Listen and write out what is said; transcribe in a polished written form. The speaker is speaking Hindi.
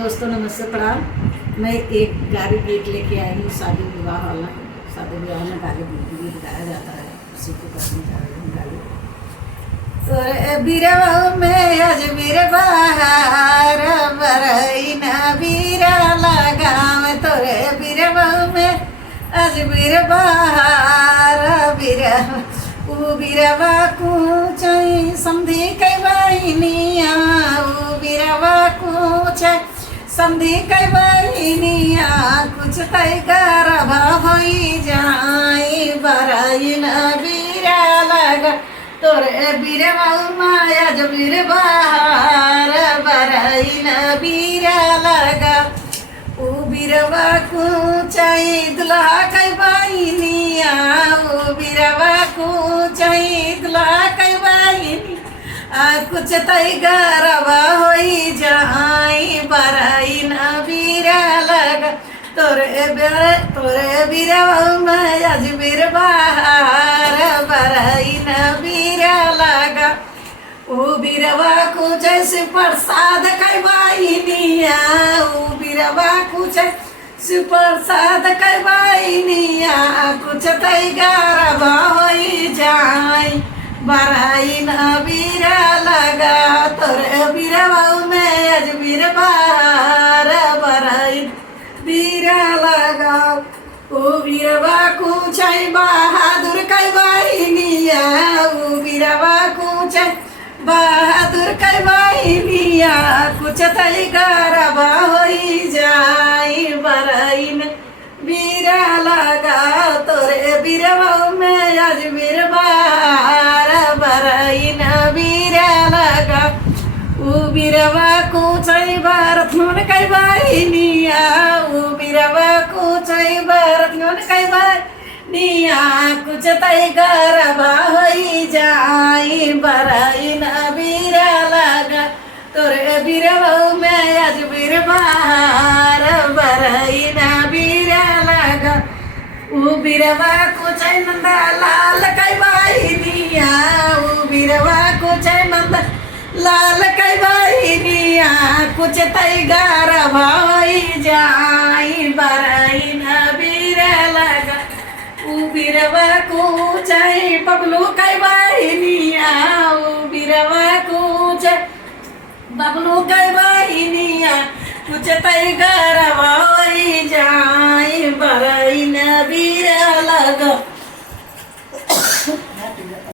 दोस्तों नमस्ते प्रणाम। मैं एक गाड़ी गीत लेके आई हूँ शादी विवाह वाला। शादी विवाह में गाड़ी गीत गाया जाता है, उसी को करने जा रही हूँ गाड़ी। तोरे बीरवा में अजमेर बहार बरई न बीरा लगाव, तोरे बीरवा में अजमेर बहार बीरा उ बीरवा कुचाई समधी कई बहनिया, उ बीरवा कुचाई समधी कई बहनिया, कुछ तय करबा होई जाई बरई न बीरा लगा, तोरे बीरवा माया जबीर बहार बरई न बीरा लगा, उ बीरवा कुचाई दुल्हा कई बहनिया, उ बीरवा कुचाई दुल्हा कई बहनिया, कुछ तय करबा होई जाई बरई न बीरा लगा, तोरे बीरवा में अजमेर बहार बरई न बीरा लगा, उ बीरवा कुछ प्रसाद कई बहनिया, उ बीरवा कुछ प्रसाद कई बहनिया, कुछ तय करबा होई जाई बरई न बीरा लगा, तोरे बीरवा में अजमेर बहार बरई बीरा लगा, उ बीरवा कुचाई बहादुर कई बहनिया, उ बीरवा कुचाई बहादुर कई बहनिया, कुछ तय करबा होई जाई बरई न बीरा लगा, तोरे बीरवा में अजमेर बहार बरई न बीरा लगा, उ बीरवा कुचाई भारत में कई बहनिया, उ बीरवा कुचाई भारत में कई बहनिया, कुछ तय करबा होई जाई बरई न बीरा लगा, तोरे बीरवा में अजमेर बहार बरई न बीरा लगा, उ बीरवा कुचाई नंदा लाल कई बहनिया, उ बीरवा कुचाई नंदा लाल कई बहनिया, कुछ तय करबा होई जाई बरई न बीरा लगा, उ बीरवा कुचाई बबलू कई बहनिया, उ बीरवा कुचाई बबलू कई बहनिया, कुछ तय करबा होई जाई बरई न बीरा लगा।